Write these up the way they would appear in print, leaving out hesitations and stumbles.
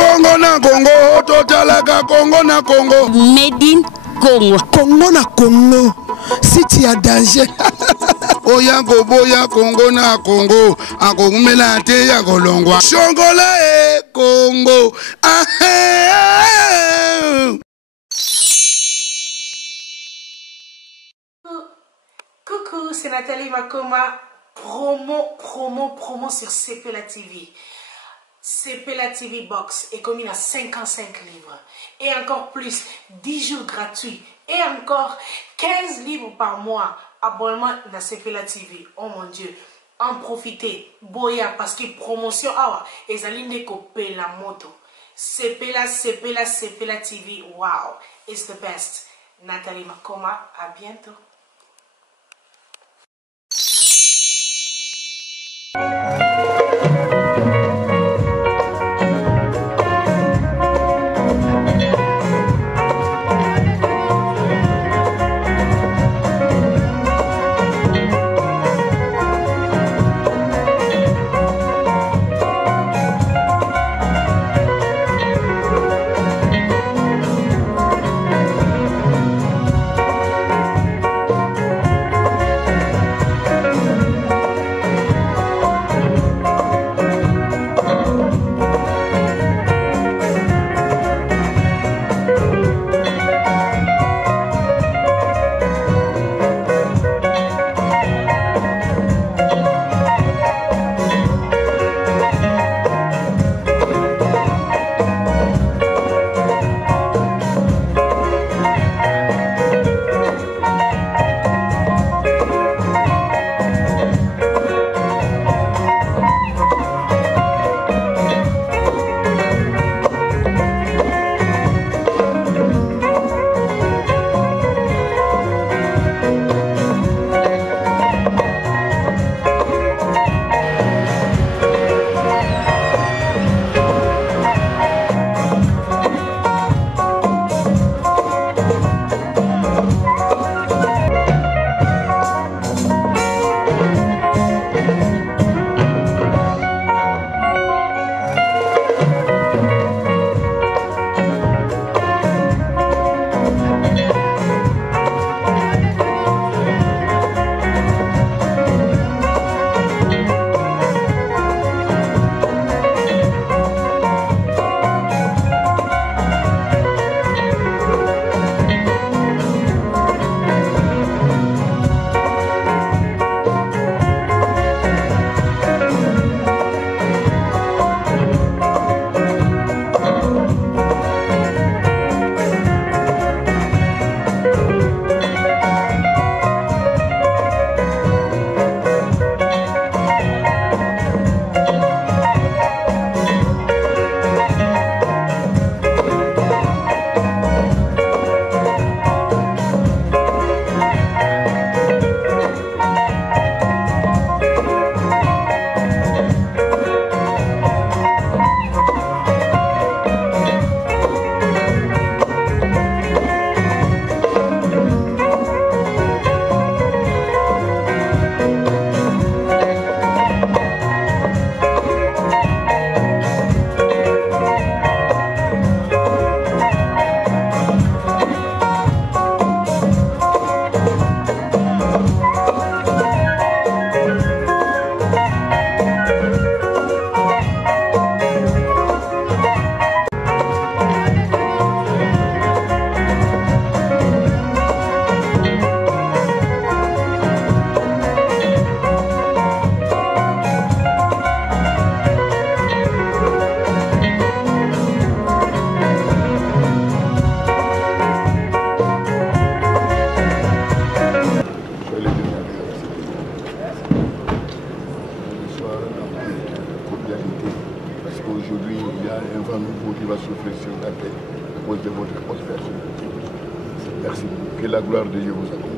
Congo na Congo, totalaka Congo na Congo. Made in Congo. Congo na Congo. Si tu as danger. Oya boya Congo na Congo. Ako melante ya kolongwa. Shongola e Congo. Coucou, c'est Nathalie Makoma. Promo sur CPLA TV. CPLA TV Box est commis à 55 livres. Et encore plus, 10 jours gratuits. Et encore 15 livres par mois. Abonnement dans CPLA TV. Oh mon Dieu. En profitez. Boya parce que promotion. Et ça ligne copier la moto. CPLA TV. Wow. It's the best. Nathalie Makoma. À bientôt. Merci. Que la gloire de Dieu vous accompagne.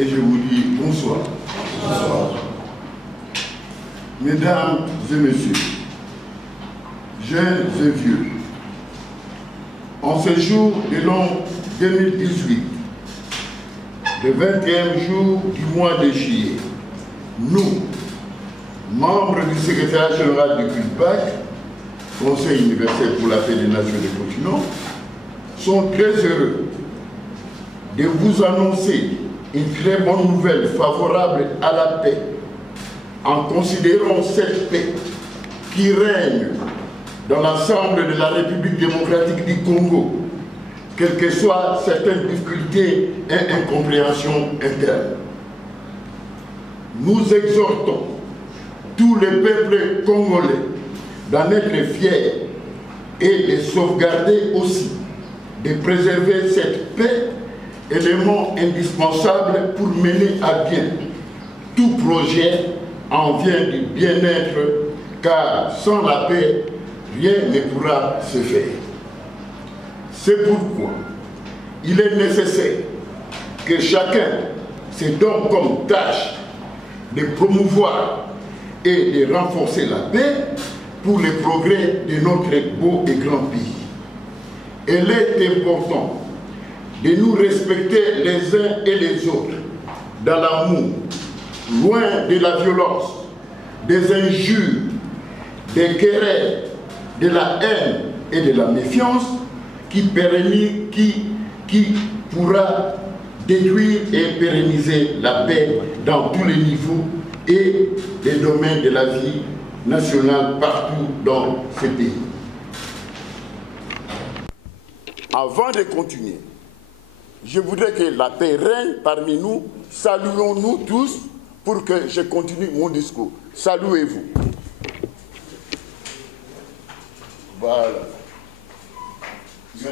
et je vous dis bonsoir. Bonsoir. Mesdames et messieurs, jeunes et vieux, en ce jour de l'an 2018, le 21e jour du mois de juillet, nous, membres du secrétariat général du CULPAC, Conseil universel pour la paix des nations et des continents, sommes très heureux de vous annoncer une très bonne nouvelle favorable à la paix, en considérant cette paix qui règne dans l'ensemble de la République démocratique du Congo, quelles que soient certaines difficultés et incompréhensions internes. Nous exhortons tous les peuples congolais d'en être fiers et de sauvegarder aussi, de préserver cette paix, élément indispensable pour mener à bien tout projet en vue du bien-être, car sans la paix, rien ne pourra se faire. C'est pourquoi il est nécessaire que chacun se donne comme tâche de promouvoir et de renforcer la paix pour le progrès de notre beau et grand pays. Il est important de nous respecter les uns et les autres dans l'amour, loin de la violence, des injures, des querelles, de la haine et de la méfiance qui pourra détruire et pérenniser la paix dans tous les niveaux et les domaines de la vie nationale partout dans ce pays. Avant de continuer, je voudrais que la paix règne parmi nous. Saluons-nous tous pour que je continue mon discours. Saluez-vous. Voilà. Je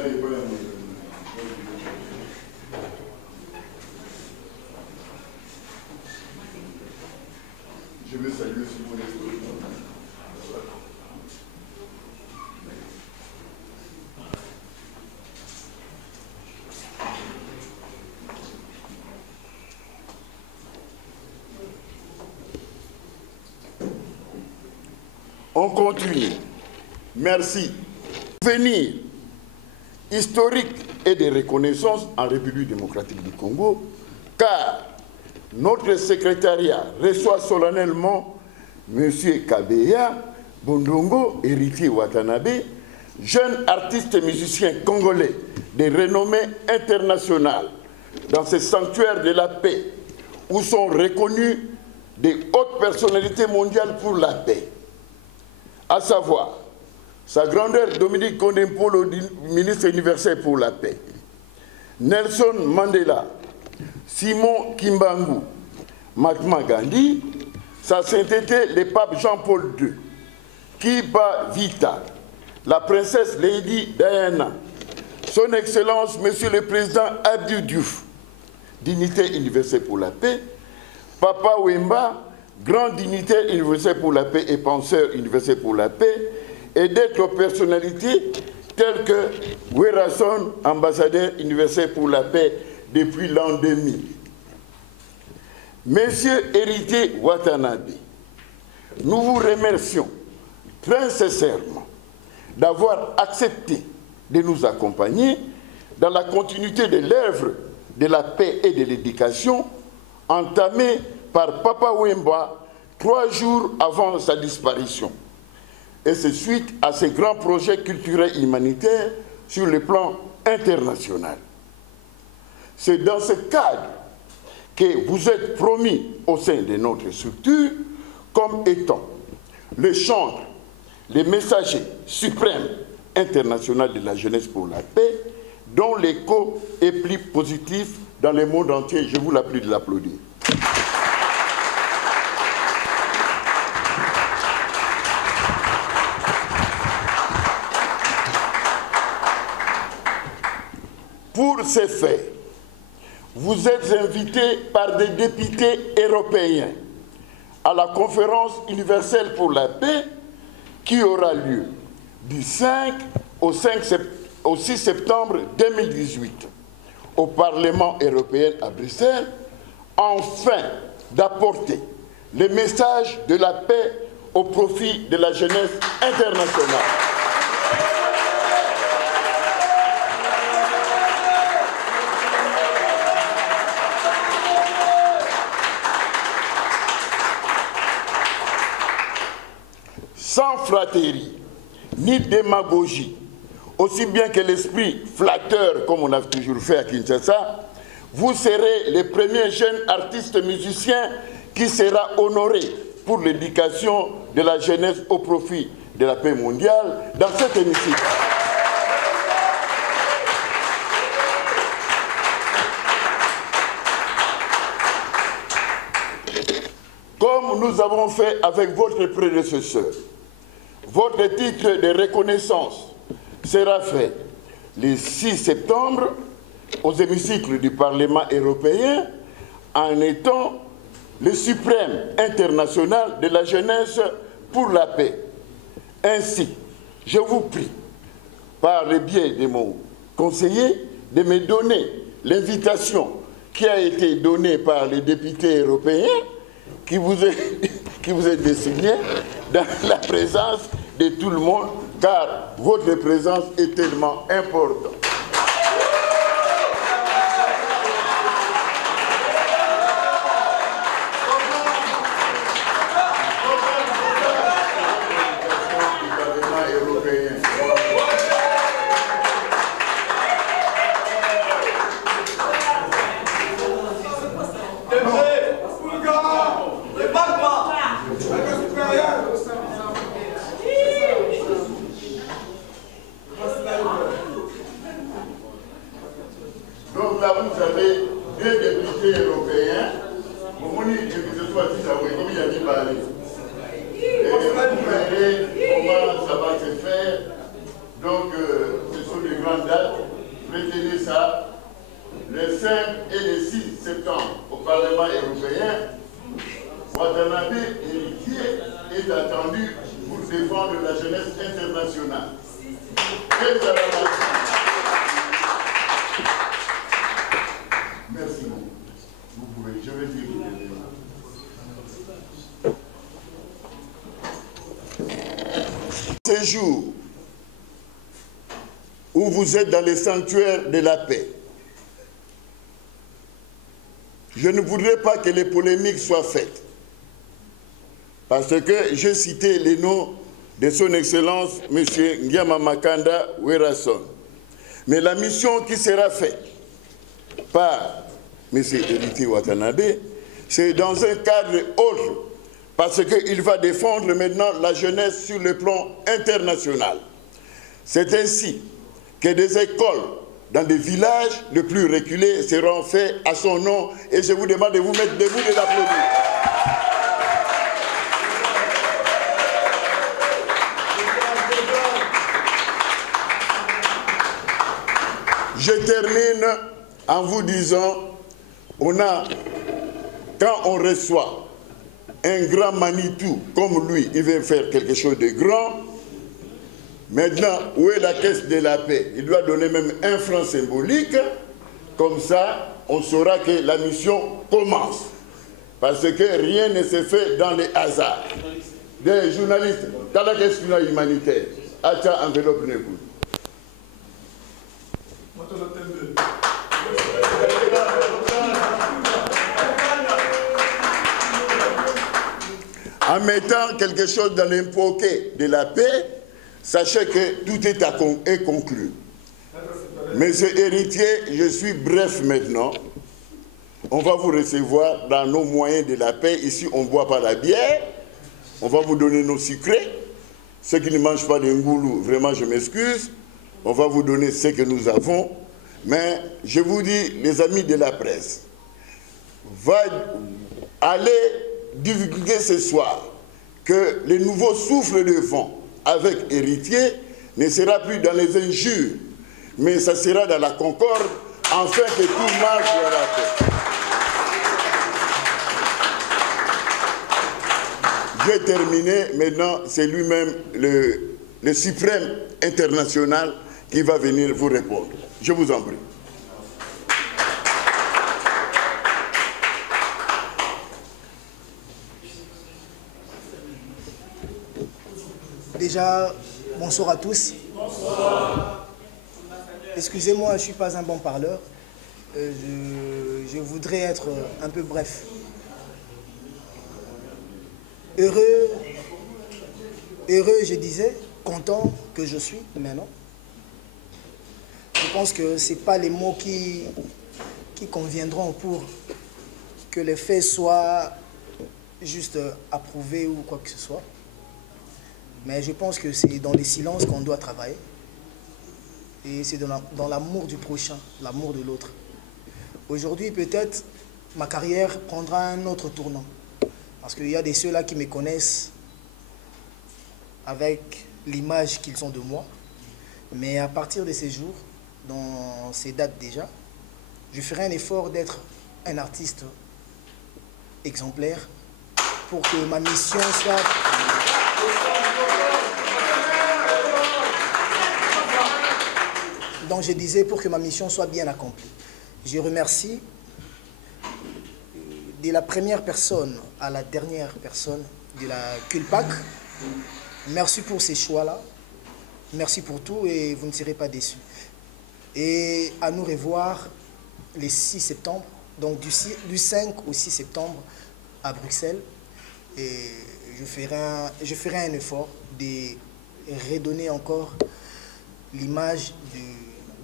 vais saluer sur mon discours. On continue. Merci. Venir historique et de reconnaissance en République démocratique du Congo, car notre secrétariat reçoit solennellement M. Kabeya Bondongo, héritier Watanabe, jeune artiste et musicien congolais de renommée internationale dans ce sanctuaire de la paix, où sont reconnus des hautes personnalités mondiales pour la paix, à savoir Sa Grandeur Dominique Kondempolo, ministre universel pour la paix, Nelson Mandela, Simon Kimbangu, Mahatma Gandhi, Sa Sainteté le pape Jean-Paul II, Kiba Vita, la princesse Lady Diana, Son Excellence Monsieur le Président Abdou Diouf, dignitaire universelle pour la paix, Papa Wemba, grand dignitaire universel pour la paix et penseur universel pour la paix, et d'autres personnalités telles que Werason, ambassadeur universel pour la paix depuis l'an 2000. Monsieur héritier Watanabe, nous vous remercions très sincèrement d'avoir accepté de nous accompagner dans la continuité de l'œuvre de la paix et de l'éducation entamée par Papa Wemba 3 jours avant sa disparition. Et c'est suite à ces grands projets culturels et humanitaires sur le plan international. C'est dans ce cadre que vous êtes promis au sein de notre structure comme étant le chantre, le messager suprême international de la jeunesse pour la paix, dont l'écho est plus positif dans le monde entier. Je vous prie de l'applaudir. Pour ces faits, vous êtes invités par des députés européens à la conférence universelle pour la paix qui aura lieu du 5 au 6 septembre 2018 au Parlement européen à Bruxelles, enfin d'apporter le message de la paix au profit de la jeunesse internationale. Sans flatterie, ni démagogie, aussi bien que l'esprit flatteur, comme on a toujours fait à Kinshasa, vous serez les premiers jeunes artistes musiciens qui sera honoré pour l'éducation de la jeunesse au profit de la paix mondiale dans cet hémicycle. Comme nous avons fait avec votre prédécesseur, votre titre de reconnaissance sera fait le 6 septembre aux hémicycles du Parlement européen en étant le suprême international de la jeunesse pour la paix. Ainsi, je vous prie, par le biais de mon conseiller, de me donner l'invitation qui a été donnée par les députés européens qui vous est destinée dans la présence de tout le monde, car votre présence est tellement importante. Donc là, vous avez deux députés européens. Vous me dites que ce soit dit, comme il a dit parler. Et vous verrez comment ça va se faire. Donc, ce sont des grandes dates. Retenez ça. Le 5 et le 6 septembre, au Parlement européen, Watanabe héritier est attendu pour défendre la jeunesse internationale. Quelle merci beaucoup. Vous pouvez, je vais dire. Ces jours où vous êtes dans les sanctuaires de la paix, je ne voudrais pas que les polémiques soient faites. Parce que j'ai cité les noms de son Excellence, M. Ngiama Makanda Werason. Mais la mission qui sera faite par M. Héritier Watanabe, c'est dans un cadre autre, parce qu'il va défendre maintenant la jeunesse sur le plan international. C'est ainsi que des écoles dans des villages les plus reculés seront faits à son nom, et je vous demande de vous mettre debout et d'applaudir. Je termine en vous disant, quand on reçoit un grand Manitou comme lui, il veut faire quelque chose de grand. Maintenant, où est la caisse de la paix? Il doit donner même un franc symbolique. Comme ça, on saura que la mission commence. Parce que rien ne se fait dans les hasards. Des journalistes, dans la question humanitaire, atta enveloppe Nekou. En mettant quelque chose dans l'impoquet de la paix, sachez que tout est conclu. Monsieur Héritier, je suis bref maintenant. On va vous recevoir dans nos moyens de la paix. Ici, on ne boit pas la bière. On va vous donner nos sucrés. Ceux qui ne mangent pas de ngoulou, vraiment, je m'excuse. On va vous donner ce que nous avons. Mais je vous dis, les amis de la presse, allez divulguer ce soir que le nouveau souffle de vent avec Héritier ne sera plus dans les injures, mais ça sera dans la concorde, afin que tout marche dans la paix. J'ai terminé, maintenant c'est lui-même le suprême international qui va venir vous répondre. Je vous en prie. Déjà, bonsoir à tous. Bonsoir. Excusez-moi, je ne suis pas un bon parleur. Je voudrais être un peu bref. Heureux, je disais, content que je suis maintenant. Je pense que ce n'est pas les mots qui conviendront pour que les faits soient juste approuvés ou quoi que ce soit. Mais je pense que c'est dans les silences qu'on doit travailler. Et c'est dans l'amour du prochain, l'amour de l'autre. Aujourd'hui, peut-être, ma carrière prendra un autre tournant. Parce qu'il y a des ceux-là qui me connaissent avec l'image qu'ils ont de moi. Mais à partir de ces jours, dans ces dates déjà, je ferai un effort d'être un artiste exemplaire pour que ma mission soit... Donc je disais, pour que ma mission soit bien accomplie. Je remercie de la première personne à la dernière personne de la Culpac. Merci pour ces choix-là. Merci pour tout et vous ne serez pas déçus. Et à nous revoir le 6 septembre, donc du 5 au 6 septembre à Bruxelles. Et je ferai un effort de redonner encore l'image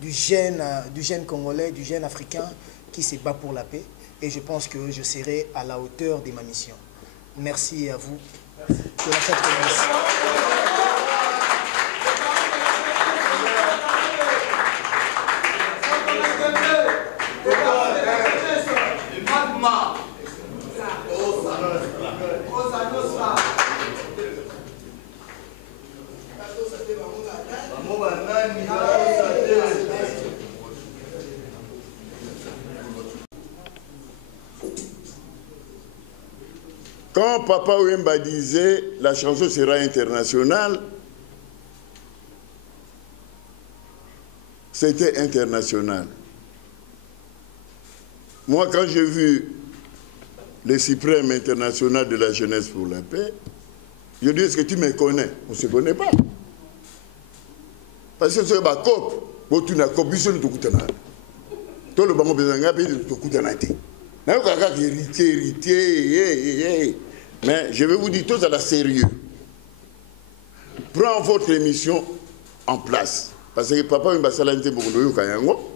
du jeune Congolais, du jeune Africain qui se bat pour la paix. Et je pense que je serai à la hauteur de ma mission. Merci à vous. Que la fête commence. Quand Papa Wemba disait la chanson sera internationale, c'était international. Moi, quand j'ai vu le suprême international de la jeunesse pour la paix, je dis, est-ce que tu me connais? On ne se connaît pas. Parce que c'est ma COP. Tu n'as COP, tu n'as pas tout le monde besoin de héritier. Mais je vais vous dire tout à la sérieux. Prends votre émission en place. Parce que papa m'a salanté beaucoup de Kayango.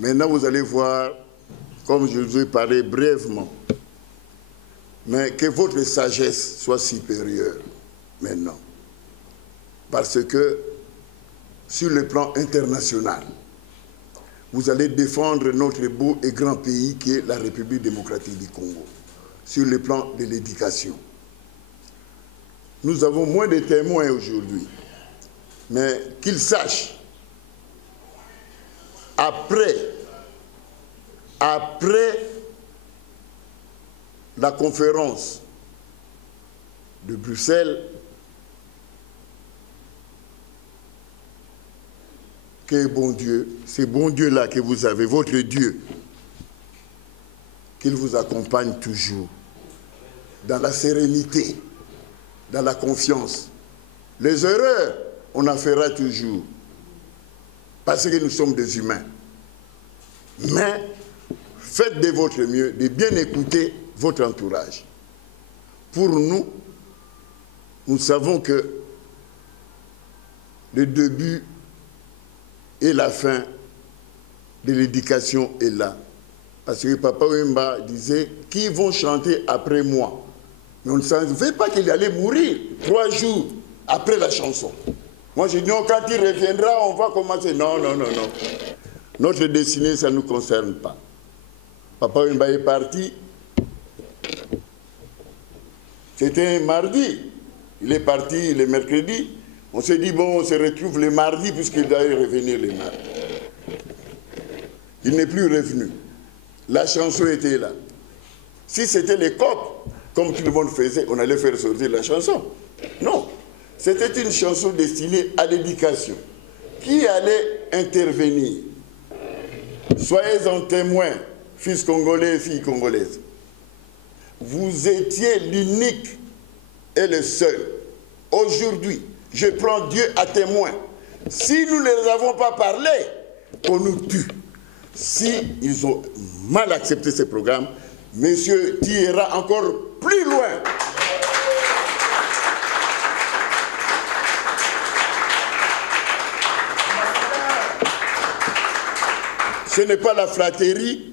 Maintenant, vous allez voir, comme je vous ai parlé brièvement, mais que votre sagesse soit supérieure maintenant. Parce que sur le plan international, vous allez défendre notre beau et grand pays qui est la République démocratique du Congo, sur le plan de l'éducation. Nous avons moins de témoins aujourd'hui, mais qu'ils sachent, après la conférence de Bruxelles, que bon Dieu, ce bon Dieu-là que vous avez, votre Dieu, qu'il vous accompagne toujours, dans la sérénité, dans la confiance. Les erreurs, on en fera toujours, parce que nous sommes des humains. Mais faites de votre mieux, de bien écouter votre entourage. Pour nous, nous savons que le début et la fin de l'éducation est là. Parce que Papa Wemba disait, qui vont chanter après moi? Mais on ne savait pas qu'il allait mourir 3 jours après la chanson. Moi, je dis, non, quand il reviendra, on va commencer. Non, non, non, non. Notre destinée, ça ne nous concerne pas. Papa Wemba est parti. C'était un mardi. Il est parti le mercredi. On s'est dit, bon, on se retrouve le mardi puisqu'il doit revenir le mardi. Il n'est plus revenu. La chanson était là. Si c'était les COP, comme tout le monde faisait, on allait faire sortir la chanson. Non. C'était une chanson destinée à l'éducation. Qui allait intervenir? Soyez-en témoins, fils congolais et filles congolaises. Vous étiez l'unique est le seul. Aujourd'hui, je prends Dieu à témoin. Si nous ne les avons pas parlé, qu'on nous tue. Si ils ont mal accepté ces programmes, monsieur tirera encore plus loin. Ce n'est pas la flatterie,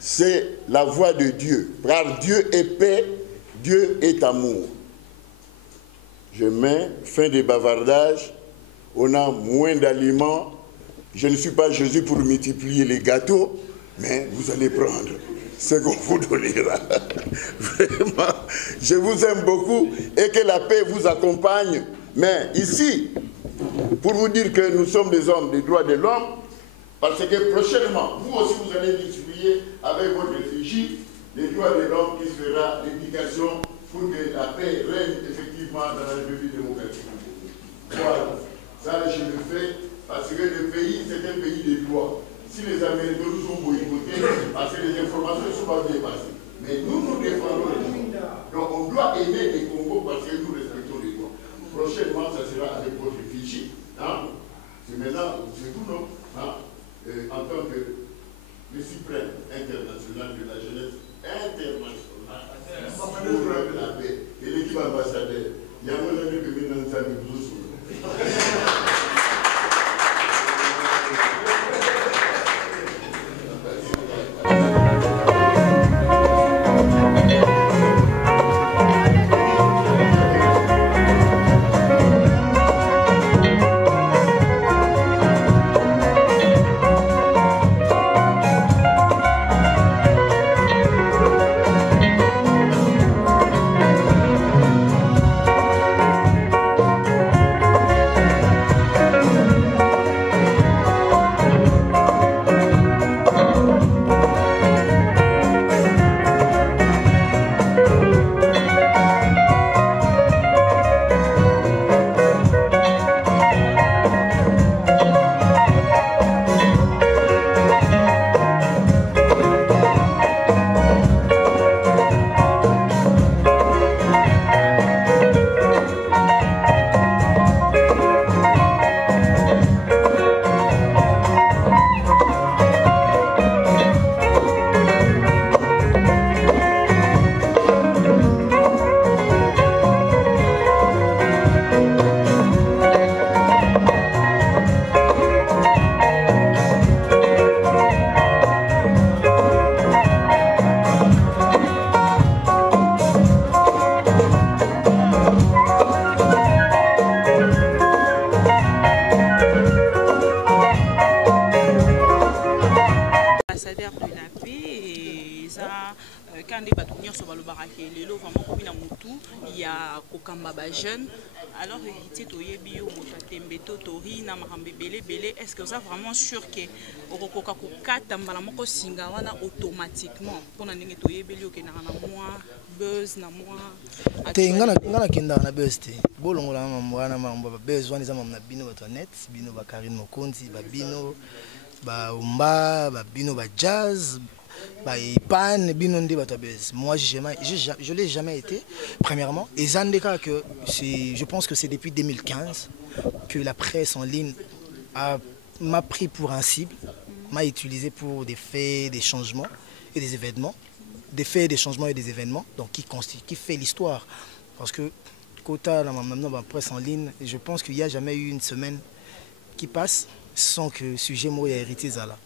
c'est la voix de Dieu. Car Dieu est paix, Dieu est amour. Je mets fin des bavardages, on a moins d'aliments. Je ne suis pas Jésus pour multiplier les gâteaux, mais vous allez prendre ce qu'on vous donnera. Vraiment, je vous aime beaucoup et que la paix vous accompagne. Mais ici, pour vous dire que nous sommes des hommes des droits de l'homme, parce que prochainement, vous aussi vous allez distribuer avec votre effigie les droits de l'homme qui sera l'éducation pour que la paix règne effectivement dans la République démocratique. Voilà, ça je le fais parce que le pays c'est un pays de droit. Si les Américains nous sont boycottés, parce que les informations ne sont pas bien passées. Mais nous, nous défendons les droits. Donc on doit aimer les Congos parce que nous respectons les droits. Prochainement, ça sera avec votre effigie. Hein? C'est maintenant, c'est tout, non? Hein? En tant que le suprême international de la jeunesse internationale pour la paix et l'équipe ambassadeur, il y a moins d'amis que 1912. Alors, est-ce que vous êtes vraiment sûr que automatiquement pour buzz na moi te ngana kinda na buzz te bolongo la mwana mamba buzz wani za mamna bino ba net bino ba Karine Mokonzi ba bino ba umba ba bino ba jazz ba ipan bino ndi ba buzz. Moi je l'ai jamais été premièrement et zandeka que je pense que c'est depuis 2015 que la presse en ligne m'a pris pour un cible, m'a utilisé pour des faits, des changements et des événements. Des faits, des changements et des événements, donc qui fait l'histoire. Parce que, quota la presse en ligne, je pense qu'il n'y a jamais eu une semaine qui passe sans que sujet mot et héritier là.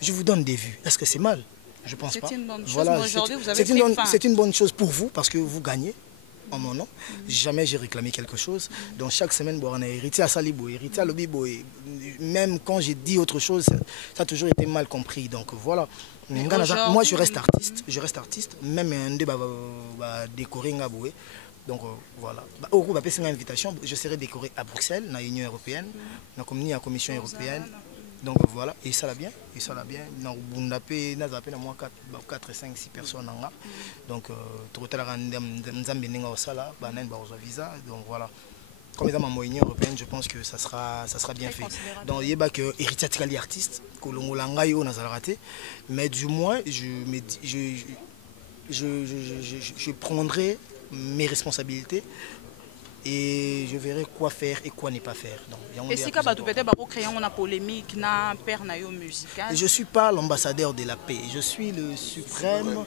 Je vous donne des vues. Est-ce que c'est mal? Je pense pas. C'est une bonne chose. Voilà, c'est une bonne chose pour vous parce que vous gagnez en mon nom. Jamais j'ai réclamé quelque chose. Donc chaque semaine, on a hérité à Salibo, hérité à Lobibo. Même quand j'ai dit autre chose, ça a toujours été mal compris. Donc voilà. Moi je reste artiste, même un débat va décorer Ngaboué. Donc voilà. Au groupe une invitation, je serai décoré à Bruxelles, dans l'Union européenne, dans la Commission européenne. Donc voilà, et ça l'a bien, Dans Bundapé, nous avons 4, 5, 6 personnes. Donc tout à l'heure, nous avons visa. Donc voilà. Comme les membres de l'Union européenne, je pense que ça sera bien fait. Donc il y a que héritier de artiste, que l'on a raté, mais du moins je prendrai mes responsabilités et je verrai quoi faire et quoi ne pas faire. Donc, et si tu peut-être créer une polémique na père na yo musical. Je suis pas l'ambassadeur de la paix, je suis le suprême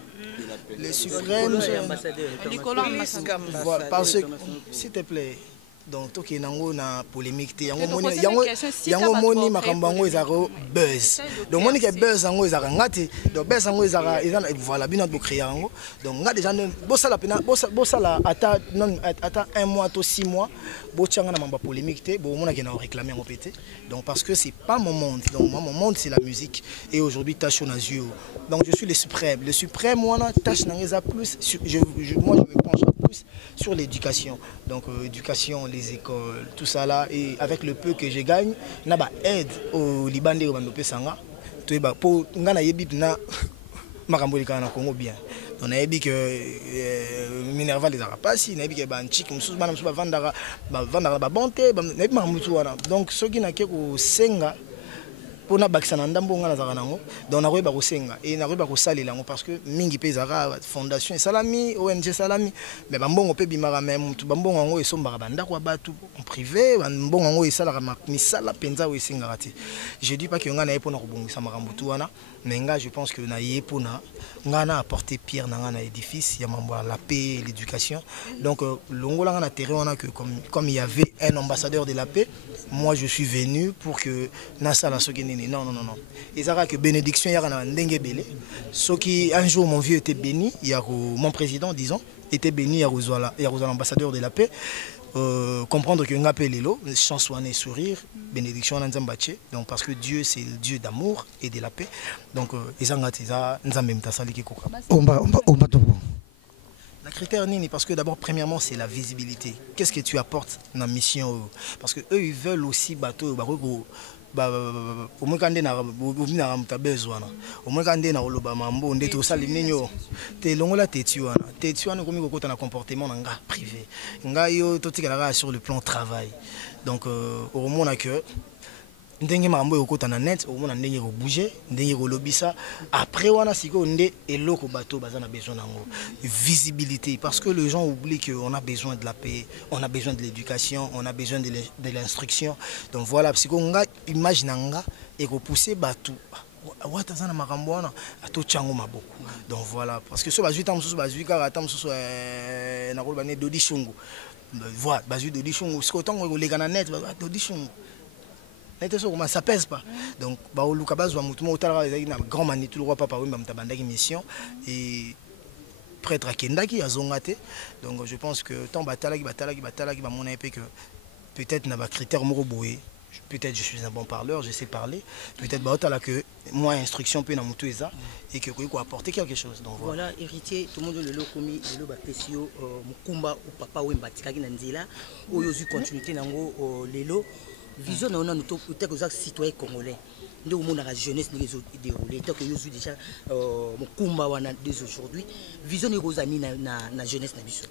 voilà, parce que s'il te plaît. Donc, tout qui est na polémique, yango moni makambango ezaro buzz. Donc, moni ke buzz yango ezara ngati, donc buzz yango ezara voilà bino de créer yango. Donc, ngati déjà bossa la pena, bossa la ata un mois to 6 mois, bochanga na mamba polémique té, bo mona ke na réclamer en pété. Donc, parce que c'est pas mon monde. Donc, moi mon monde c'est la musique et aujourd'hui tâche na yeux. Donc, je suis le suprême moi na tâche na ngeza plus moi je me penche plus sur l'éducation. Donc, éducation, les écoles, tout ça là, et avec le peu que je gagne, na ba aide au Liban de Robandopé Sanga, tu ba pour ngana yebip na makambolika na Congo bien. On a dit que Minerva les arapasi, on a dit que banchik musu bana musu ba vandara ba bonté, na bi mamutu wana. Donc ceux qui na ke ko senga pour na bakisana ndambo ngana zaka nango donc na koyeba kosenga et na koyeba kosalela ngo parce que mingi pe zaka fondation salami ONG salami mais bambongo pe bimara même tout bambongo ngo esombaka bandako batu en privé bambongo ngo esalaka misala penza o esenga rati. Je dis pas que ngana epona kobongisa makambo tu wana mais nga je pense que na yepona ngana apporter pierre na ngana édifice ya mambo la paix et l'éducation. Donc longola ngana terrain wana que comme il y avait un ambassadeur de la paix, moi je suis venu pour que nasa la sokene non. Ils ont que bénédiction y a un jour mon vieux était béni, il y a mon président disons était béni, il y a l'ambassadeur de la paix. Comprendre que ngapé lelo chansoiner sourire bénédiction na nzambache donc parce que Dieu c'est le Dieu d'amour et de la paix donc ils ont nzambe mtasali kikoka la critère nini parce que d'abord premièrement c'est la visibilité. Qu'est-ce que tu apportes dans la mission parce que eux ils veulent aussi bateau au moins quand on a un besoin au moins quand on a oloba mambo ndeto sali ninyo te longola te tuana comme ko na comportement nga privé nga yo totikala sur le plan travail donc au moins on que ndenge makambo yokota na net au moins ndenge ko bouger ndenge ko lobisa après wana siko nde eloko bato bazana besoin nango visibilité parce que les gens oublient que on a besoin de la paix, on a besoin de l'éducation, on a besoin de l'instruction. Donc voilà siko nga image nanga et ko pousser bato watazana makambo wana ato chango maboko. Donc voilà parce que so bazui tamsusu bazui kaka tamsusu na ko bané dodi shungu voilà bazui dodi shungu siko tango ko lega na net dodi shungu ça pèse pas. Donc, grand manitou le roi papa mission et prêtre à Kendaki à Zongate. Donc je pense que tant batalaki mon épée que peut-être n'a pas critère moroboué. Peut-être je suis un bon parleur, je sais parler. Peut-être que moi instruction peut n'amoutueza et que quoi apporter quelque chose. Donc voilà héritier tout le monde le komi le bapesio mukumba ou papa ou mbatika kinanzila ou yozu continuité nango lelo. Vision on a nous que citoyen congolais nous on a la jeunesse les déroulé tant que yo déjà mon combat wana dès aujourd'hui vision ni rozani na jeunesse na biso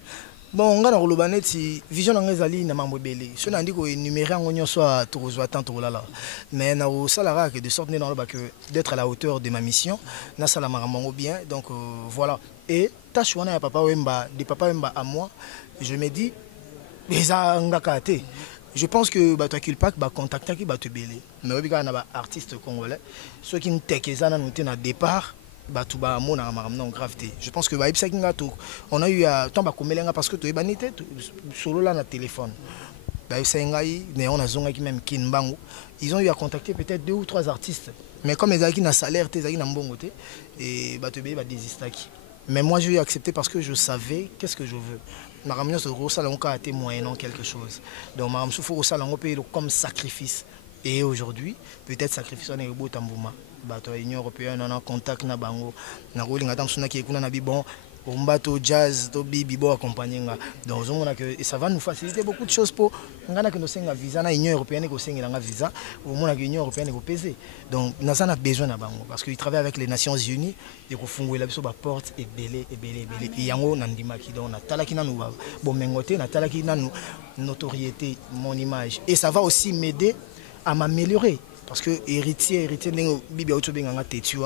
bon ngana kolobaneti vision ngezali na mambo belé so na ndiko énumérer ngonyo soit tozwa tant là mais na au salara que de sorte que d'être à la hauteur de ma mission na sala makambo bien donc voilà et tâche wana ya papa Wemba de papa Wemba à moi je me dis les ngakate. Je pense que tu as Kilpak va contacter qui va te belé. Mais il y a un artiste congolais. Ceux qui nous ont au départ, gravité. Je pense que on a eu un temps parce que tu es banité solo là na téléphone. Mais on a zonga qui même Kinbango. Ils ont eu à contacter peut-être 2 ou 3 artistes. Mais comme ils ont un salaire, ils ont un bon côté et tu vas désister. Mais moi j'ai accepté parce que je savais qu'est-ce que je veux. Ma ramener ce gros salon a été moyennant quelque chose. Donc ma souffre au salon paye comme sacrifice. Et aujourd'hui, peut-être sacrifice on est au bout tambouma. Bato Union européenne on a contact na bango. Na rolling atam suna ki kuna na bi bon. Ombato jazz to bibi bo accompagner nga. Donc on a que ça va nous faciliter beaucoup de choses pour ngana que nous senga visa na Union européenne ko senga nga visa. Au moins la Union européenne ko peser. Donc nous en a besoin na bango parce qu'ils travaillent avec les Nations Unies et ko fungola biso ba porte et belé. Et yango na ndima ki donc na talaki na nous bon mengote na talaki na nous notoriété mon image et ça va aussi m'aider à m'améliorer parce que héritier bibi auto benganga têtu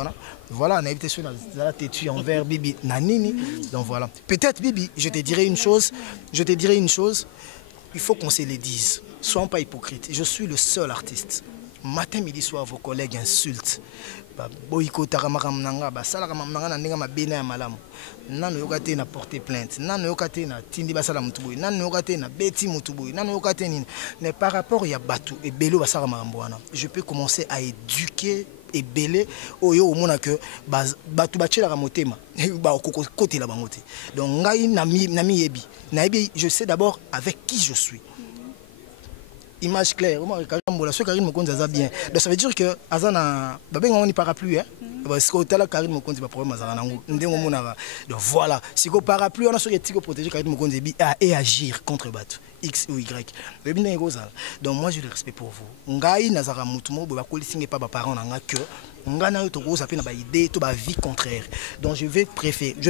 voilà, on a été sur la têtu envers bibi nanini. Donc voilà. Peut-être bibi, je te dirais une chose, il faut qu'on se le dise. Soyons pas hypocrites. Je suis le seul artiste. Matin, midi, soir, vos collègues insultent. Boycotara makamnanga, basala makamnanga na ndenge mabena ya malamu. Nano yokate na porter plainte. Nano yokate na tindi basala mutuboy. Nano yokate na beti mutuboy. Nano yokate nini. Mais par rapport ya batu et belo basala makamboana, je peux commencer à éduquer et belé oyo omona que batu bachela motema ba côté la bangote. Donc ngai nami yebi. Nayebi, je sais d'abord avec qui je suis. Image claire, Karine Mokonzi a bien. Donc ça veut dire que Azana, on n'y parapluie. Parce que Karine Mokonzi va problème donc voilà, si on parapluie, on a sur les tirs protéger Karine Mokonzi et agir contre Batu X ou Y. Donc moi j'ai le respect pour vous. Ngai Nazara Mutumo, pas parents que idée, to ba vie contraire. Donc je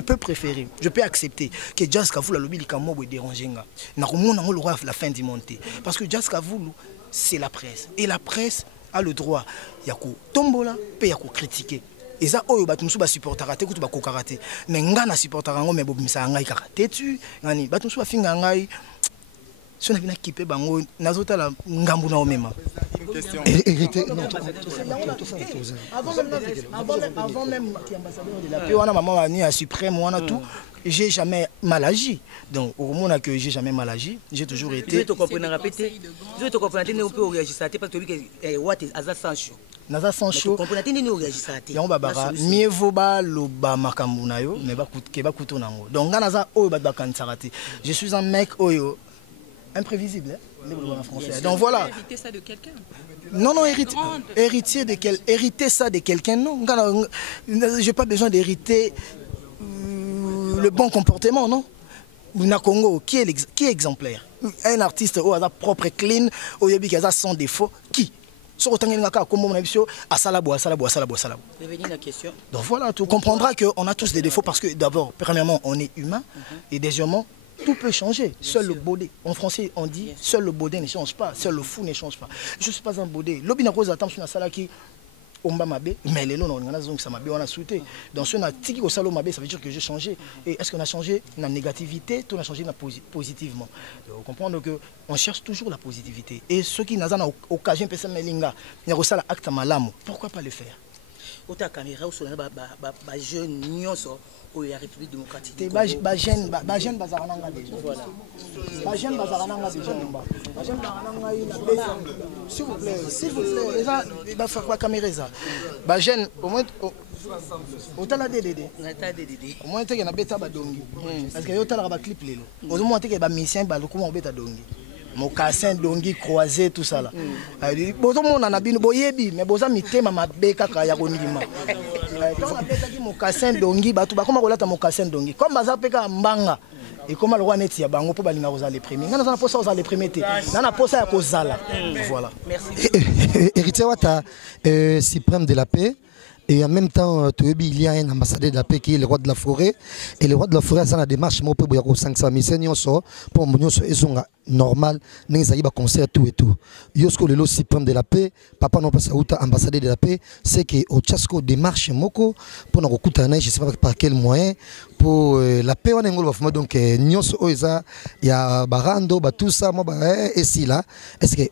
peux préférer, je peux accepter que Jazz Kavula lobby likamo bo déranger nga. Na komona ngo la fin du monter parce que Jazz Kavulu c'est la presse et la presse a le droit ya ko tombola pe ya ko critiquer. Et ça oyo batu musu ba supportera te kutu ba ko karaté. Mais nga na supportera ngo me bo bimisa ngai karaté tu. Ngani batu musu ba finga ngai. Si on a bien équipé, on a la ngambu na omema. Avant même l'ambassadeur de la paix, on a maman venu à Suprême, on a tout. J'ai jamais mal agi. Donc au moment que j'ai jamais mal agi, j'ai toujours été. Je te comprends, on peut réagir ça parce que tu what is Aza Sancho. Naza Sancho. Yango babara mieux vaut ba loba makambu na yo mais ba ke ba kuto nango. Donc naza oyo ba kansarati. Je suis un mec oyo imprévisible, hein? Donc voilà. Hériter ça de quelqu'un? Non, hériter ça de quelqu'un, non. Je n'ai pas besoin d'hériter le bon comportement, non. Na Congo, qui est exemplaire? Un artiste qui a propre clean, qui a sans défaut, qui? Donc voilà, tu comprendras qu'on a tous des défauts parce que d'abord, premièrement, on est humain et deuxièmement, tout peut changer. Seul le baudet. En français, on dit seul le baudet ne change pas. Seul le fou ne change pas. Je ne suis pas un baudet. L'obina cause attend sur la salle qui omba mabe, mais les lots on a donc ça mabe on a sauté. Dans ce na tiki au salon mabe, ça veut dire que j'ai changé. Et est-ce qu'on a changé la négativité, tout on a changé positivement. Vous comprenez que on cherche toujours la positivité. Et ceux qui n'ont pas occasion de faire melinga, il y a ça acte malamu. Pourquoi pas le faire? Autant caméra ou sur la jeune nyonso ou la République démocratique. Jeune bazarananga déjà. Voilà. Jeune bazarananga déjà. Jeune bazarananga s'il vous plaît, les gens ba caméra ça. Jeune au moins otala DDD. Au moins tu na beta badongi. Parce que yo tala ba clip lelo. Au moins tu ba mission ba lokuma beta dongi. Mokassin dongi croisé tout ça là. Bozo mona na bino boyebi mais boza mitema mabe kaka ya konima. Quand on appelle ça mokassin dongi batu ba koma kolata mokassin dongi. Comme baza peka mbanga. Et comment le roi neti ya bango po balinga kozala les premiers. Ngana na posa kozala les premiers te. Na posa ya kozala. Voilà. Merci. Héritier Wata suprême de la paix. Et en même temps, il y a un ambassadeur de la paix qui est le roi de la forêt. Et le roi de la forêt, c'est la démarche pour 500 000 pour normal, nous avons concert tout et tout. Yosko le suprême de la paix, papa non pas ambassadeur de la paix, c'est que au Tchasko démarche moko pour nous écouter, je sais pas par quel moyen pour la paix on est donc nyos oisa il y a barando tout ça moi et si là est-ce que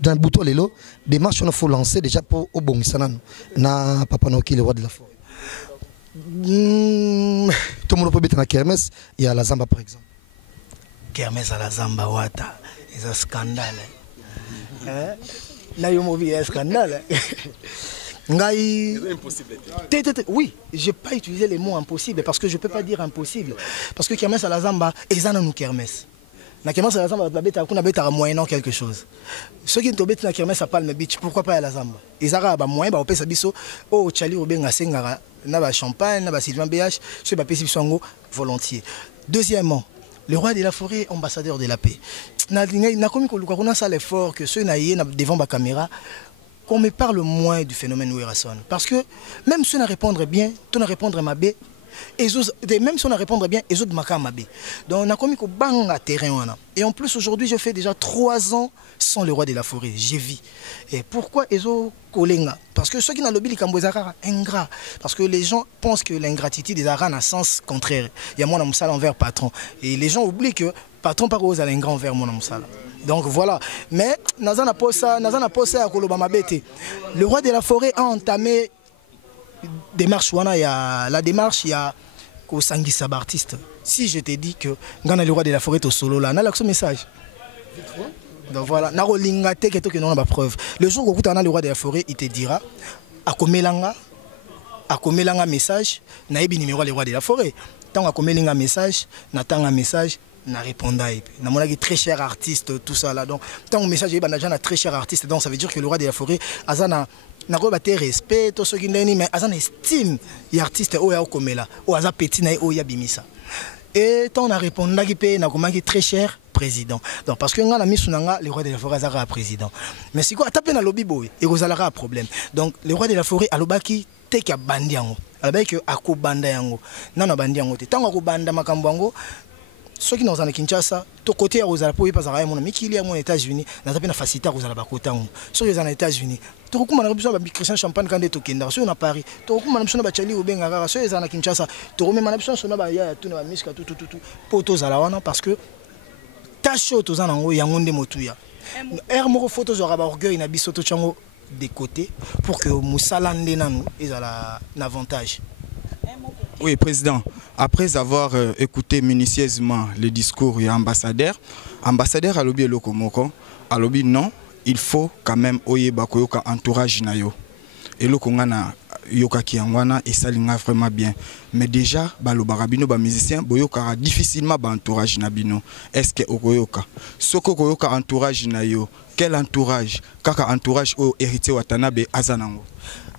dans le bouton lelo démarche on faut lancer déjà pour au bon na papa non qui le roi de la forêt. Tout le monde peut être dans la kermesse, il y a la Zamba par exemple. Kermesse à la Zamba Wata, c'est un scandale. Là, il y a un scandale. Oui, je n'ai pas utilisé les mots impossible parce que je ne peux pas dire impossible. Parce que kermesse à la Zamba, ils ont nous kermesse. La kermesse à la Zamba, on a moyennant quelque chose. Ceux qui ont été dans la kermesse à Palme Beach, pourquoi pas à la Zamba? Ils ont moyen, ils ont fait ça. Oh, Tchali, Obenga, Sengara, Naba Champagne, Naba Sylvain BH, ceux qui ont fait ça volontiers. Deuxièmement, le roi de la forêt, ambassadeur de la paix. On a ça l'effort que ceux qui sont devant la caméra, qu'on me parle moins du phénomène Ouerason. Parce que même ceux qui répondent bien, tout répondre ma bé, même si on a répondre bien, les autres makamabé. Donc on a commis qu'au banga terrain. Et en plus aujourd'hui, je fais déjà 3 ans sans le roi de la forêt. J'ai vu. Et pourquoi les autres kolenga? Parce que ceux qui n'ont lobby les Cambozara ingrat. Parce que les gens pensent que l'ingratitude des Arabes a un sens contraire. Il y a mon amsal envers patron. Et les gens oublient que patron par aux ingrat envers mon amsal. Donc voilà. Mais Nazana Posa à Kolobamabete. Le roi de la forêt a entamé démarche. La démarche, il y a Kosangi Sabartiste. Si je te dis que Gana le roi de la forêt au solo là, on a ce message. Donc voilà, na rolingate que non a preuve. Le jour où tu as le roi de la forêt, il te dira à komelanga message, na ebi numéro le roi de la forêt. Tant à komelanga message, na tanga message, na répondre. Na mon très cher artiste tout ça là. Donc tant message est na très cher artiste, donc ça veut dire que le roi de la forêt azana na ko baté respect to ce qui ndeni mais azana estime y artiste o ya komela o aza petit na o ya bimisa. Et tant on a répondu na très cher président. Donc parce que ngana misunanga le roi de la forêt azara président. Mais si quoi taper na lobby boy et rozalara un problème. Donc le roi de la forêt alobaki teka bandi yango. Alobaki que akobanda yango. Nana bandi yango te. Tant akobanda makambo yango ceux qui sont en Kinshasa, to côté à Rosala pour y passer à mon ami qui est aux États-Unis, n'a pas facilité à Rosala Bakotango. Ceux qui sont aux États-Unis, tu recommandes la besoin de Christian Champagne quand tu es au à Paris. Tu recommandes la besoin de Bachali ou Bengara, ceux qui sont à Kinshasa, tu recommandes la besoin de Baya, tout la misca, tout, pour tous à la wana parce que ta chose aux anango yangonde motuya. Moro photos aura orgueil na bisoto chango des côtés pour que Moussalande nanu ait un avantage. Oui, Président, après avoir écouté minutieusement le discours de l'ambassadeur a lobby Lokomoko, a lobby non, il faut quand même oye bakoyoka entourage na yo. Et le kongana yoka ki angwana et ça linga vraiment bien. Mais déjà balobarabino ba musicien boyoka difficilement ba entourage na bino. Est-ce que okoyoka soko koyoka entourage na yo, quel entourage kaka entourage o héritier watanabe azanango?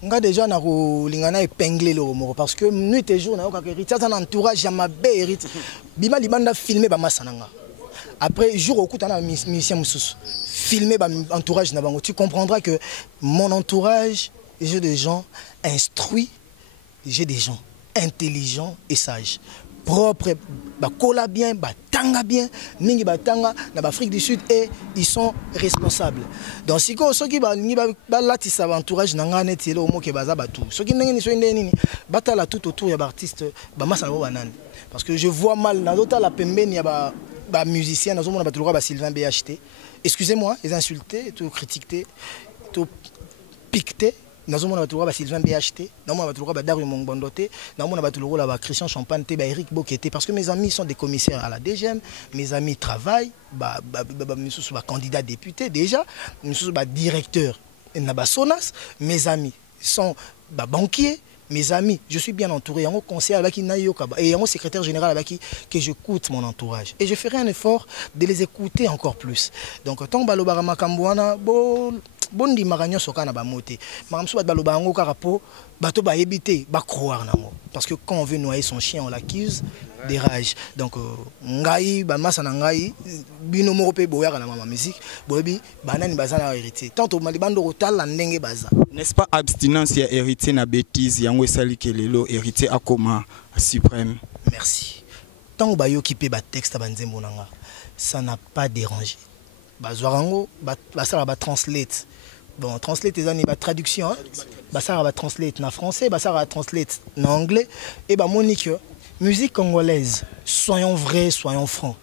Nga déjà na ko lingana épinglé le moro parce que nuit et jour na yo ka héritier azana entourage ya mabe héritier. Bima libanda filmer ba masananga. Après jour okuta na musicien mususu. Filmer ba entourage na bango, tu comprendras que mon entourage, j'ai des gens instruits, j'ai des gens intelligents et sages. Propres, kola bien, tanga bien, mingi tanga na Afrique du Sud et ils sont responsables. Donc si ceux qui latissa entourage nanga neti lo mo ke baza batu. Ceux qui ndenge ni so ndeni batala tout autour ya artiste ba masala banane. Parce que je vois mal na dota la pembeni ya ba musicien na zo mona batuluka ba Sylvain BHT. Excusez-moi, les insulter, tout critiquer, tout piqueter. Nous avons Sylvain BHT, nous avons Dario Mongbondote, nous avons Christian Champagne, Eric Bokete, parce que mes amis sont des commissaires à la DGM, mes amis travaillent, nous sommes candidats députés déjà, nous sommes directeurs Sonas, mes amis sont banquiers. Mes amis, je suis bien entouré. Il y a un conseiller avec qui et il y a un secrétaire général avec qui que j'écoute mon entourage. Et je ferai un effort de les écouter encore plus. Donc, tant que balobara makambouana, bon di maranyo soka na bamote. Maramso bat balobara ngo karapo, bato ba éviter, ba croire nango. Parce que quand on veut noyer son chien, on l'accuse des rages. Donc, ngai, ba masana ngai, bino moko pe boya na mama musique, boyebi banani bazana héritier. Tant au malibando rotal la ndenge baza. N'est-ce pas abstinence ya héritier na bêtise yango esali kelelo héritier akoma suprême. Merci. Tant ba yo kipe ba texte ba nzembo nanga, ça n'a pas dérangé. Ba zwarango ba sala ba translate. Bon, translate ezani ba traduction, ba sala ba translate na français, ba sala ba translate na anglais et ba monique musique congolaise. Soyons vrais, soyons francs.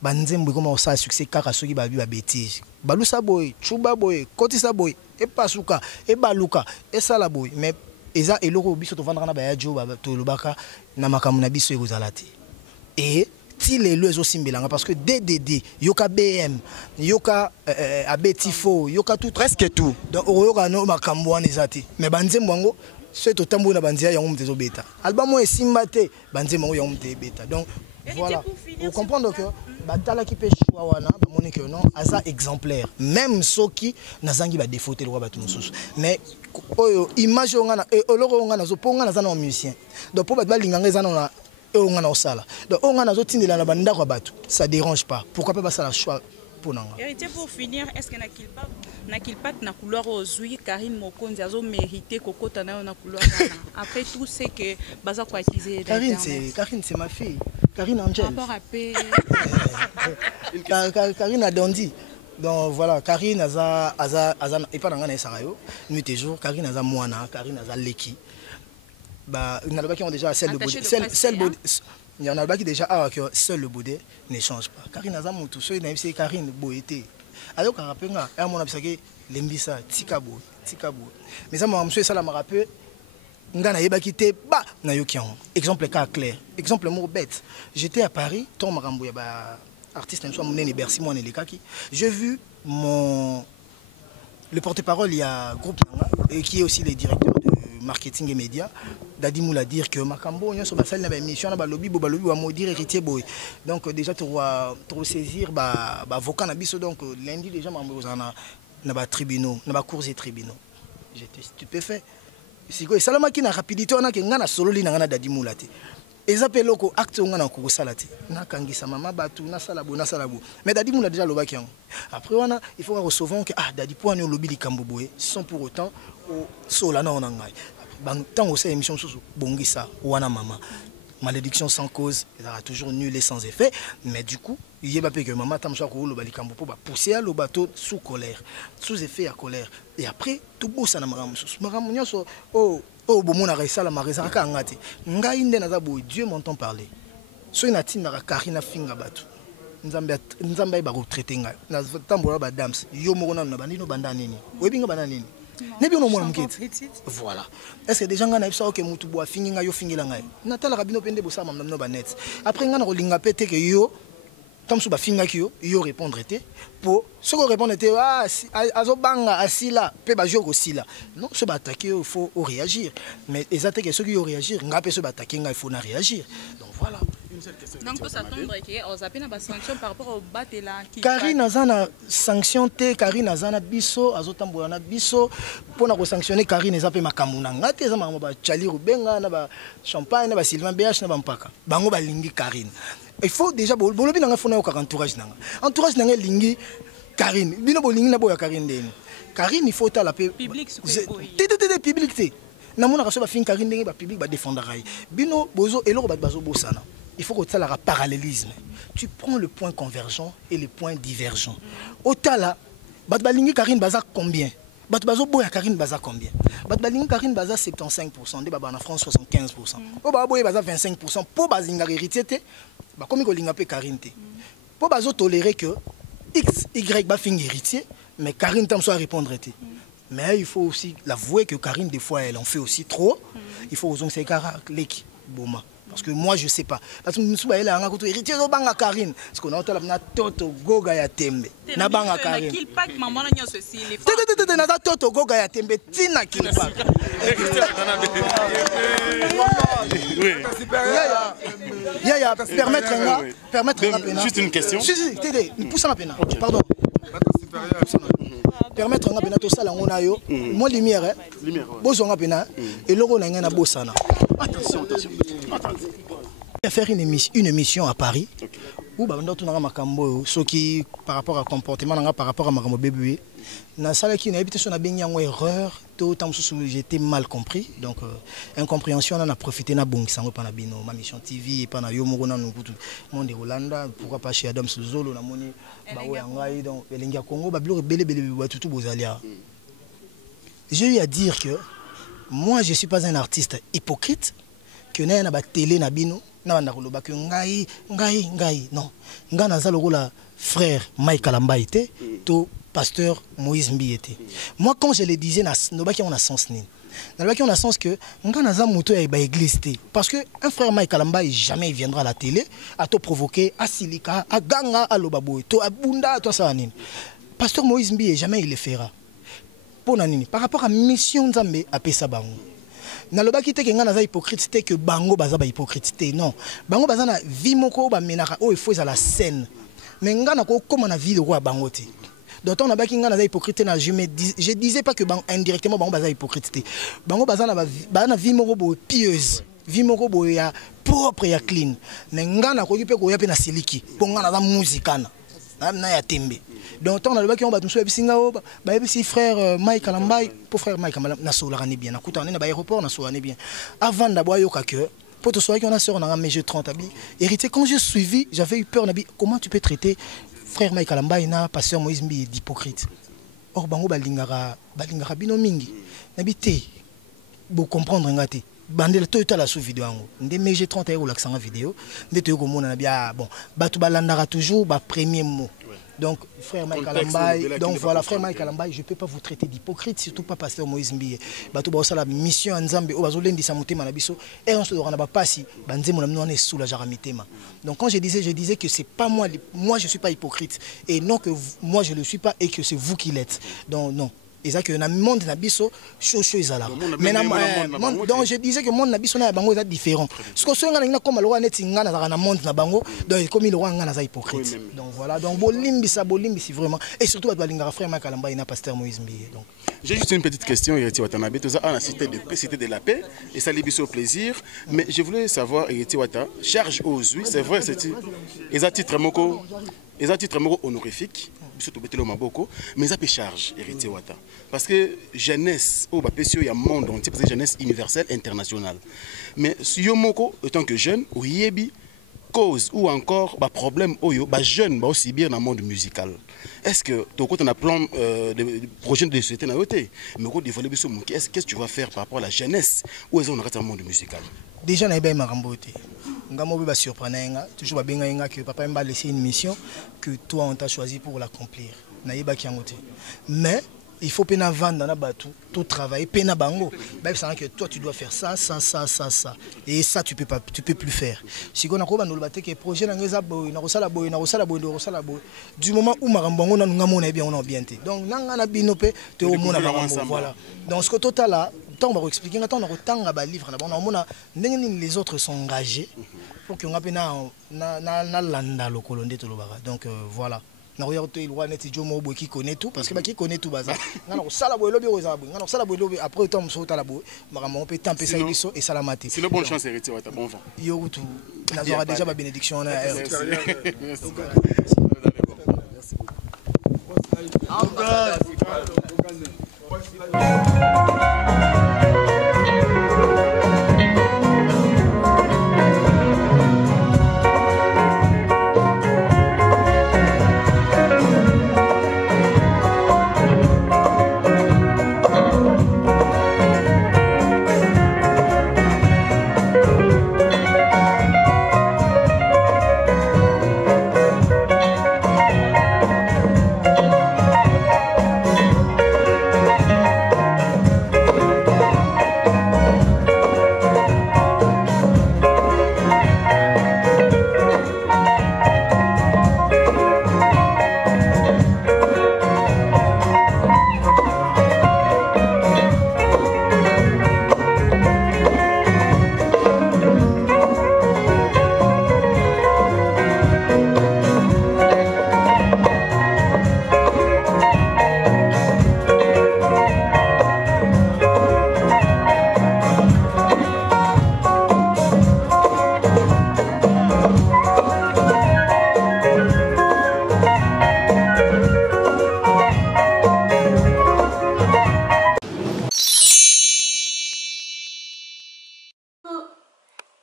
Ba nzembo comment ça succès kaka soki ba bi ba bêtise. Balusa boy, chuba boy, kotisa boy, et pasuka, et baluka, et sala boy. Mais eza eloko biso to vandra na ba ya jo ba to lobaka na makamu na biso ekozalati. Et ti lelo ezo simbelanga parce que DDD, yoka BM, yoka abetifo, yoka tout presque tout. Donc yoka no makambo wana ezati. Mais banzembo ngo c'est to tambo na banzia yango mtezo beta. Album est simbate, banzembo ngo yango mte beta. Donc voilà. Vous comprenez que batala qui pêche wana ba monique non asa exemplaire même soki nazangi ba défaute le roi batu mususu mais oyo image ngana e oloko ngana zo ponga nazana un musicien donc pour ba linganga ezana na e ngana osala donc ngana zo tindela na banda kwa batu ça dérange pas pourquoi pas ça la choix ponanga. Héritier, pour finir, est-ce que na kilpak na couleur ozui Karine Mokonzi a mérité kokota na couleur après tout c'est que baza ko accuser Karine c'est ma fille. Karine Angel. Karine a dondi. Donc voilà, Karine aza et pas dans ngana sarayo, nuit et jour, Karine aza moana, Karine aza leki. Bah il y en a qui ont déjà celle de il y en a qui déjà que seul le boudet ne change pas. Karine aza mutu, so na c'est Karine boité. Alors quand rapenga, et mon abisake lembisa tikabo. Mais ça moi monsieur ça la me rappelle ngana yeba kité ba na yokian. Exemple cas clair. Exemple mot bête. J'étais à Paris, ton marambo ba artiste soit mon Bercy moi Nelekaki. J'ai vu le porte-parole il y a groupe et qui est aussi le directeur de marketing et médias Dadi Moula dire que makambo on sur basal na émission na ba lobby wa modire héritier boy. Donc déjà tu vois saisir ba avocat na biso donc lundi déjà mambo na ba tribunaux na ba cours et tribunaux. J'étais stupéfait. Siko salama ki na rapidité on a que ngana solo li na Dadi Moula te. Ezape loko acte on a ko salati na kangisa mama batu na salabo mais Dadi Moula déjà loba ki après on a il faut recevoir que Dadi po ani lobby likambo boy sans pour autant au solana on ngai tant aussi émission sous bongisa wana mama malédiction sans cause elle a toujours nul et sans effet mais du coup il y a pas que maman tam so ko loba likambo po ba pousser le bateau sous colère sous effet à colère et après tout bossa na maramu nyoso bomona resa la mareza ka ngati ngai nde naza boy Dieu m'entend parler so ina tinda Karina finga batu nzambe ba ko traiter ngai na tambola ba dams yo moko na bandino banda nini webinga banda nini nebi ono mwana mketi voilà est-ce que déjà ngana ibisa oke mutu bo afingi nga yo fingila ngai natala kabino pende bosama mna ba net après ngana ko linga pete ke yo tamsu ba finga ki yo répondre te pour ce ko répondre te azo banga asila pe ba joko sila non ce ba attaquer il faut réagir mais exacte que ceux qui ont réagir nga pe ce ba attaquer nga il faut na réagir donc voilà. Donc ça tombe que on a pas sanction par rapport au batela qui Karine azana sanction te Karine azana biso azotambola na biso pona ko sanctionner Karine ezape makamuna ngate za mama ba chali rubenga na ba champagne na ba Sylvain BH na ba mpaka bango ba lingi Karine il faut déjà bolobi na fona ko entourage nanga lingi Karine bino bolingi na boya Karine deni Karine il faut ta la public public na mona ka so ba fin Karine ndenge ba public ba défendre rai bino bozo eloko ba bazo bosana. Il faut que tu aies le parallélisme. Tu prends le point convergent et le point divergent. Au tala, Batbalingi Karine Baza combien? Batbazo Boya Karine Baza combien? Batbalingi Karine Baza 75%, de Baba en France 75%. Au Baboye Baza 25%. Pour Bazinga héritier, comme il y a Karine. Pour Bazo tolérer que X, Y va finir héritier, mais Karine tam soit répondre. Mais il faut aussi l'avouer que Karine, des fois, elle en fait aussi trop. Il faut aussi que c'est Boma. Parce que moi je sais pas. Parce que nous sommes là en côté héritier de banga Karine. Parce qu'on a entendu na toto goga ya tembe. Na banga Karine. Kill pack maman na nyo ceci les femmes. Tete na toto goga ya tembe tina kill pack. Ya permettre juste une question. Si Tédé, pousse la peine. Pardon. Permettre nga pena to sala ngona yo mo lumière bozo nga pena et loko na ngana bosana. Attention. Il a fait une émission à Paris où bah on a makambo ce qui par rapport à comportement par rapport à makambo bébé na sala qui na habité sur na bengi ngo erreur tout temps j'étais mal compris donc incompréhension on a profité na bongi sango pana bino ma mission TV et pana yo moko na nukutu monde Rolanda pourquoi pas chez Adam Zolo na moni ba ngai donc elengi Congo ba bilo belé tout bozalia. J'ai eu à dire que moi je suis pas un artiste hypocrite que na ba télé na bino na banda koloba que ngai non nga na zalo la frère Mike Kalambaite to pasteur Moïse Mbiete. Moi quand je le disais na nobaki on a sens ni nobaki on a sens que nga na za moto ya ba église té parce que un frère Mike Kalambaite jamais il viendra à la télé à te provoquer à silika à ganga à lobaboy to abunda to ça nini pasteur Moïse Mbiete jamais il le fera pour nani par rapport à mission Nzambe a pesa bango. Nalobaki te que nga naza hypocrite te que bango baza ba hypocrite te non bango baza na vie moko ba menaka o il faut à la scène mais nga na ko comme na vie de roi bango te d'autant na baki nga naza hypocrite na je disais pas que indirectement bango baza hypocrite te bango baza na vie moko bo pieuse vie moko bo ya propre ya clean mais nga na ko pe ko ya pe na siliki po nga naza muzikana na ya tembe. Donc tant on a le qui on bat tout ça bisinga o ba si frère Mike Kalambay pour frère Mike na sola rani bien na kuta na ba aéroport na sola bien. Avant d'abord yo ka que pour te soir qu'on a sœur on a MG 30 abi. Hérité quand j'ai suivi, j'avais eu peur nabi comment tu peux traiter frère Mike Kalambay na pasteur Moïse Mbi d'hypocrite. Or bango balingara bino mingi. Nabi te bo comprendre ngati. Bandela to la sous vidéo ngo ndé MG 30 euros l'accent en vidéo ndé to ko mona na bien bon batu balandara toujours ba premier mot. Donc frère Mike Kalambay, donc voilà frère Mike Kalambay, je peux pas vous traiter d'hypocrite surtout pas pasteur Moïse Mbiye. Batu ba osala mission nzambe o bazolendisa motema na biso et on se rend ba pasi banzemo na mno na sous la jaramitema. Donc quand je disais que c'est pas moi je suis pas hypocrite et non que moi je le suis pas et que c'est vous qui l'êtes. Donc non. Et ça que dans le monde nabiso chose là. Mais donc je disais que le monde nabiso na bango est différent. Ce que soit ngana comme loi net ngana za na monde na bango donc comme il ngana za hypocrite. Donc voilà donc bolimbi vraiment et surtout ba lingara frère Mike Kalambay na pasteur Moïse Mbiye. Donc j'ai juste une petite question Héritier Watanabe tout ça on a cité de la paix et ça libiso plaisir mais je voulais savoir Héritier Wata charge aux oui c'est vrai c'est les titres moko honorifique surtout betelo maboko mais ça peut charge Héritier Wata parce que jeunesse au bapesio il y a monde entier parce que jeunesse universelle internationale mais si yo moko autant que jeune ou yebi cause ou encore bah problème oyo bah jeune bah aussi bien dans le monde musical est-ce que ton côté on a plan de projet de société na yoté mais ko développer ce monde qu'est-ce que tu vas faire par rapport à la jeunesse ou est-ce on a dans le monde musical déjà na ba marambote ngamo ba surprendre toujours ba benga que papa m'a laissé une mission que toi on t'a choisi pour l'accomplir na yeba ki ngote mais il faut pena vendre na batu tout travailler pena bango ba ça que toi tu dois faire ça et ça tu peux plus faire si on a ko banolo bateke projet na ngeza boy na kosala boy du moment où marambongo na ngamo na bien on a bien té donc nanga na binope te au mona marambo voilà donc ce que total là tant on va expliquer quand on a autant ba livre na on a les autres sont engagés pour que on a na landa lokolo ndeto lobaka donc voilà na roya to ilwa neti jomo bo qui connaît tout parce que ba qui connaît tout baza ngana ko sala bo lobi oza bo ngana ko sala bo lobi après autant so tala bo marama on peut temper ça biso et salamati c'est le bonne chance Héritier Wata bon vent yo tout na aura déjà ma bénédiction na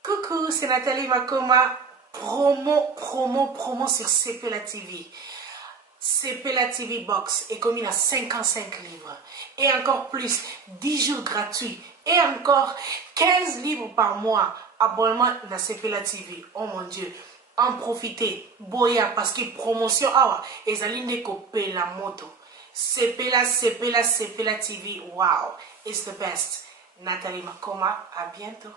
Coucou, c'est Nathalie Makoma, promo sur CPLA TV. CPLA TV Box est commis à 55 livres. Et encore plus, 10 jours gratuits. Et encore 15 livres par mois. Abonnement dans CPLA TV. Oh mon Dieu. En profitez. Boya parce que promotion awa. Et zaline copier la moto. CPLA TV. Wow. It's the best. Nathalie Makoma. À bientôt.